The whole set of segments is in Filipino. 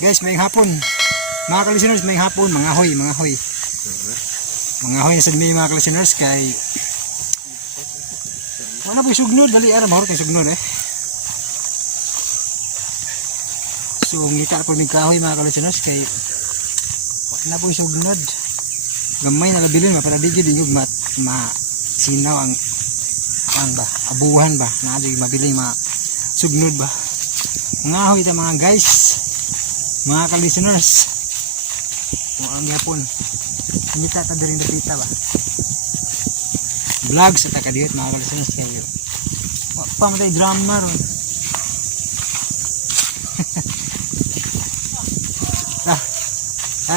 Guys, may hapon. Mga ka-listeners, may hapon. Mga hoy. Mga hoy na sa mga ka-listeners kay wala po sugnod. Dali ara, mahurot yung sugnod So, ngita po ng kahoy mga ka-listeners kay wala po yung sugnod. Gamay na labilin, maparadigid yung sinaw ang abuhan ba? Naadi mabiling sugnod ba? Mga hoy ta mga guys. Mga ka-listeners, ang yapon hindi ta rin napita ba vlog sa takadiyot mga ka-listeners kayo pamatay drama ron.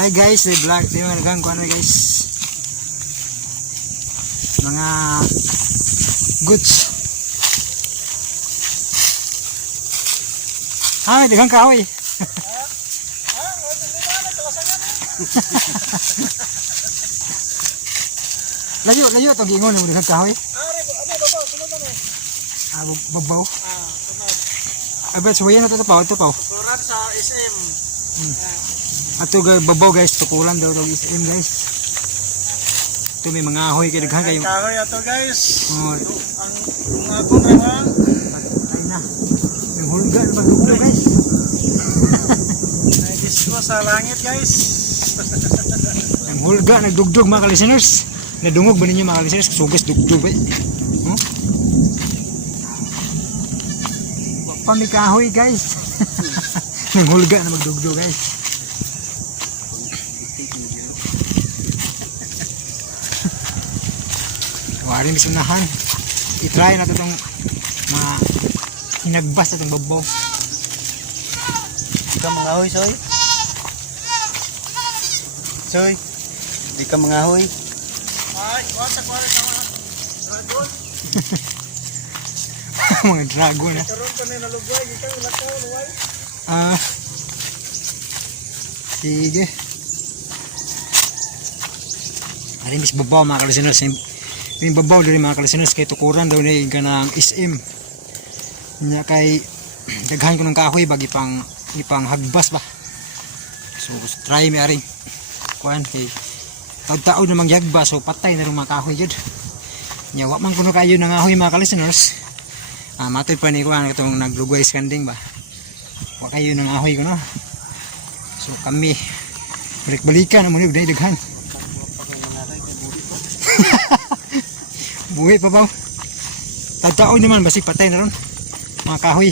Hi guys, the vlog di mga ano guys, mga goods dagang kahoy. Layo to gingon mo dagang kahoy. Babaw. Abet suwayan na to pa. Turan sa SM. Ato babaw guys, tukulan daw tong SM guys. Ito may mga ahoy kay daghan kayo. Kahoy ato guys. Oh, Ang mga kontra patay na. Yung hulga na bagdugdo guys. Nagdisko sa langit guys. Ang hulga nagdugdog mga ka-listeners. Nadungog ba ninyo mga ka-listeners? Sugas dugdog ba? Pamikahoy guys. Ang hulga na magdugdog guys. Waring sunahan. I-try na to itong hinagbas na itong babaw. Di ka mangahoy, Soy? Soy, di ka mangahoy? Ay, wasa ko sa mga dragon. Mga dragon Karon pa na nalugay, di ka lakaw, luway. Sige. Ari mis babaw mga ka-listeners. Yung babaw dari mga ka-listeners kay tukuran daw na yung ganang SM. Nya kay daghan ko ng kahoy bagi pang hagbas ba. So try mi ari. Kuan kay taud-taud na mangyagba so patay na rin mga kahoy jud. Nya wa man kuno kayo ng kahoy mga ka-listeners. Matoy pa ni kuan katong naglugay skanding ba. Wa kayo ng kahoy kuno. So kami balik-balikan mo ni daghan. Buhay pa ba? Tagtaon naman basig patay na ron. Mga kahoy.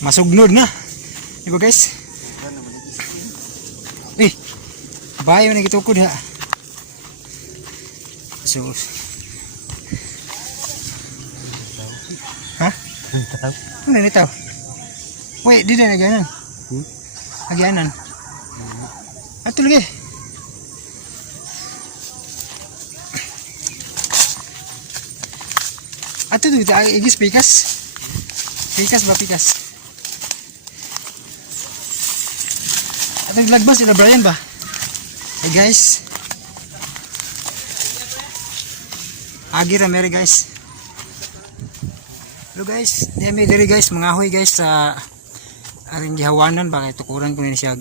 Masugnod na. Diba guys? Bayo na gitukod ha. So ano na ito? Wait, di na nagyanan. Nagyanan. Ato lagi. Ato dito igis pikas. Pikas ba pikas? Ato lagbas ila Brian ba? Hey guys. Agi ra meri guys. Hello guys, demi diri guys, mga hoy guys sa aring gihawanan ba kay tukuran ko ni siya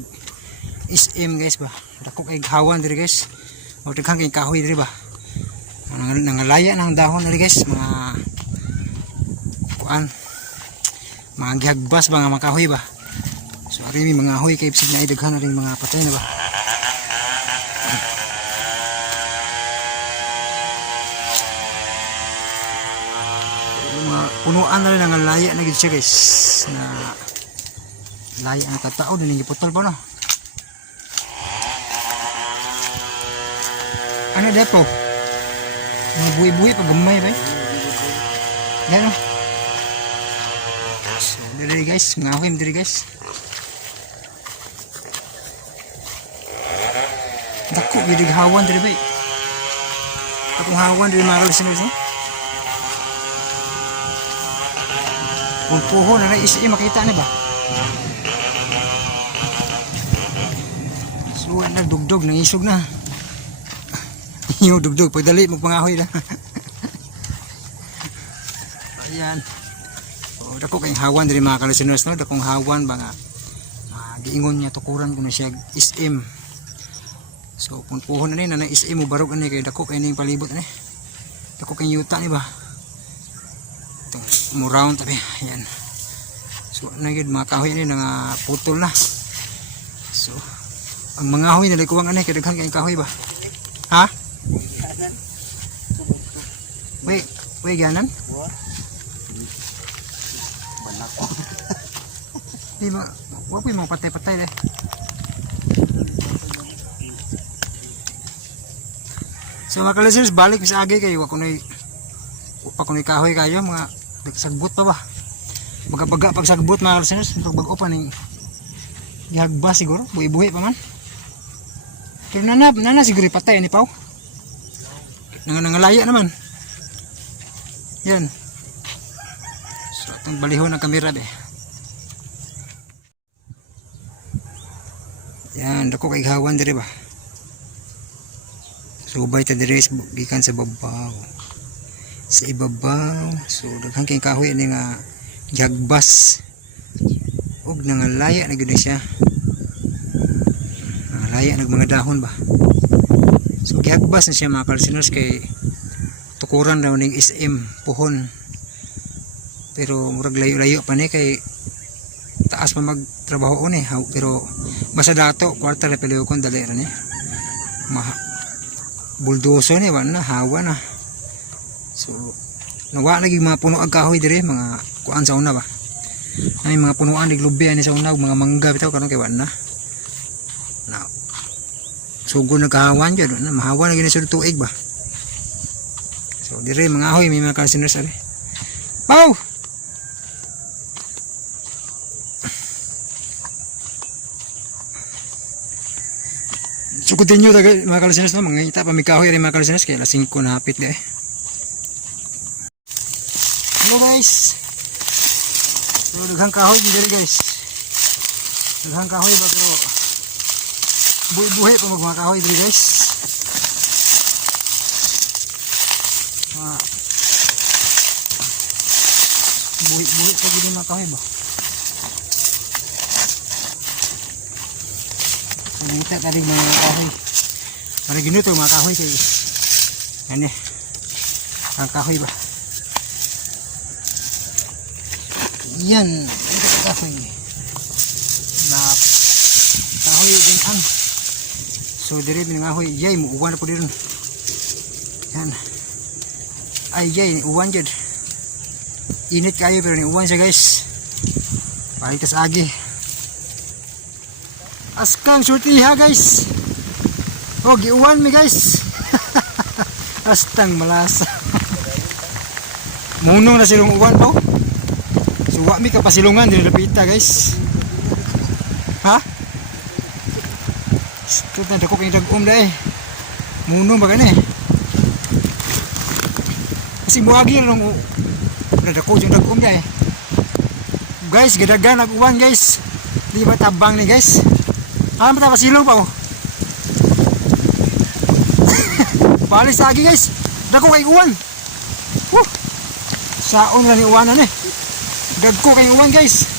SM guys ba. Dako kay hawan diri guys. O daghang kay kahoy diri ba. Nangalaya nang dahon diri guys, mga gihagbas ba nga makahoy ba. So ari mi mga hoy kay bisig na daghan ring mga patay na ba. Punuan na rin ang laya na gid siya guys, na laya ang katao din giputol pa no. Ano depo? Mga buhi-buhi pa gamay ba? Ano? So, diri guys, mga huwim diri guys. Dako gid hawan diri ba? Katong hawan diri mga listeners no. Kung puho na isi makita na ba? So nagdugdog, nangisog na. Yung dugdog, pagdali magpangahoy na. Ayan. O, dako kayong hawan din mga ka-listeners no? Dakong hawan ba nga giingon niya tukuran ko na siya SM. So punpuhon na na SM mo barog ani kay dako kay ning palibot ani. Dako kay yuta ni ba. Itong mo round tabi. Ayan. So nagid mga kahoy ni nga putol na. So ang mga kahoy na likuwang ani kay daghan kay kahoy ba. Ha? Wait ganan? Banako. Di ba? Wag mo patay-patay deh. So mga kalisers, balik sa agi kayo pa kunoy kahoy kayo mga sagbot pa ba? Baga pag sagbot mga kalisers, pag pa ning gihagba siguro, buhi-buhi pa man. Pero nana siguro patay ni Pau. Nangalaya naman. Yan. So itong balihon ng kamera be. Yan, dako kay gawan dire ba. Subay ta dire gikan sa babaw. Sa ibabaw, so daghang kay kahoy ani nga gihagbas. Og nangalaya na gyud siya. Nangalaya nag mga dahon ba. So gihagbas na siya mga kalsinos kay tukuran daw ning SM puhon. Pero murag layo-layo pa ni kay taas pa magtrabaho ni pero basta dato kwarta na piliw kon dali ra ni buldoso ni wa na hawa na. So nawa lagi mga puno ag kahoy dire mga kuan sa una ba ay mga punuan diglubi ani sa una mga mangga bitaw karon kay wa na sugo nagkahawan jud na mahawa na gini sa tuig ba. So dire mga ahoy may mga kalsinos ari. Pau. So continue taga mga kalsinos no, mga ita pa may kahoy rin mga kalsinos kaya alas 5 na hapit de. Hello guys. So daghang kahoy diri guys. Daghang kahoy ba pero buhi-buhi pa mga kahoy diri guys. Buhi-buhi pa gid mga kahoy ba. Kita tadi mga kahoy. Para ginuto mga kahoy kay ano ang kahoy ba. Yan, kahoy. Na kahoy din an. So dire din kahoy, yay mo uwan po din. Yan. Ay yay, uwan jud. Init kayo pero ni uwan siya guys. Palitas agi. Askang surtiha guys. Oh, giuwan mi guys. Astang malasa. Munong na silong uwan po. Suwa mi kapasilungan dili lapita guys. Ha? Ito na dako kay dag-om dai. Munong ba gani? Kasi buagi lang dako yung dag-om dai. Guys, gidagan ang uwan guys. Di ba tabang ni guys? Alam mo pasilong pa oh. Balik sa agi guys. Dako kay uwan. Saon na ni uwanan eh. Dagko kay uwan guys.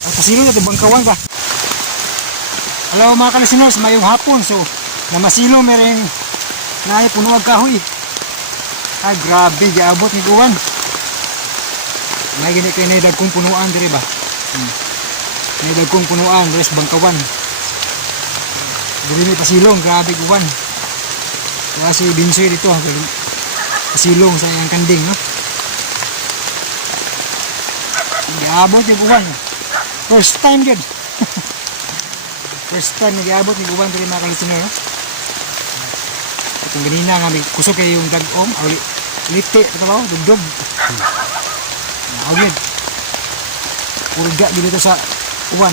Pasilong na ito bangkawan ba. Hello mga kalisinos, mayong hapon. So namasilong meron na puno ag kahoy. Ay grabe, giabot ni uwan. May gini kay na dagkong punuan diri ba. May dagkong punuan res bangkawan. Dili may pasilong, grabe uwan. Kaya si Binsoy dito, pasilong sa iyang kanding, no? Nag-aabot yung uwan. First time yun. First time nag-aabot yung uwan dili mga kalisunod, no? Itong ganina nga, may kusok kayo yung dag-om, liti, ito ba? Dugdog. Nakawid. Purga dito sa uwan.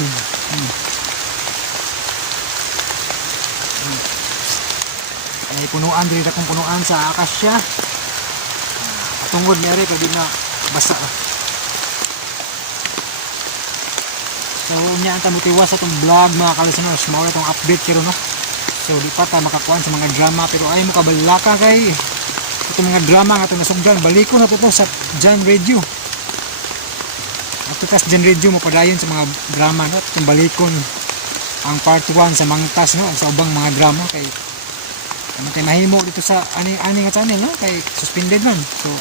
Ay punuan diri akong punuan sa akasya. Patungod ni ari pwede na basa. So unya ang tamutiwas sa itong vlog mga kalisinos. Mao itong update kiro no. So di pa ta makakuan sa mga drama pero ay mo kabalaka kay itong mga drama nga itong nasugdan. Baliko na to sa John Radio. At tas John Radio mo padayon sa mga drama no. Itong balikon ang part 1 sa mangtas no sa ubang mga drama kay ano kay mahimo dito sa ani nga channel no kay suspended man. So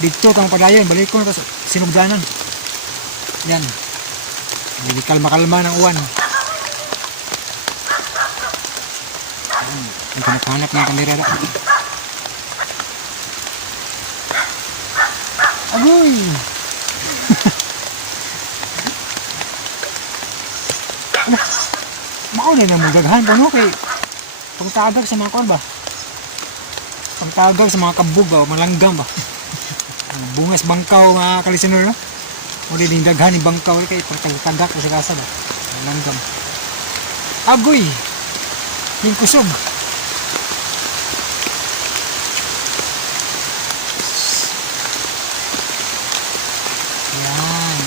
dito tang padayon balik ko na sa sinugdanan. Yan. Hindi kalma-kalma ng uwan. Hindi ko nakahanap ng kamera na. Agoy! Mauna na mong daghan pa no kay pagtagag sa mga kon ba? Pagtagag sa mga kabog ba, malanggam ba? Bungas bangkaw mga kalisenor no? Muli ding daghan ni bangkaw kay pagtagak sa kasa ba? Malanggam. Agoy! Yung kusog. Yan.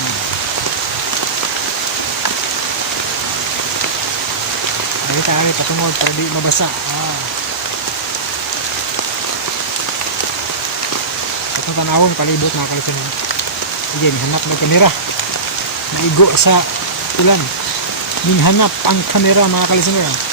Dali tayo patungod para di mabasa. Itong tanawon palibot mga kalisunod. Again, hanap ng kamera. Naigo sa ulan. Minhanap ang kamera mga kalisunod.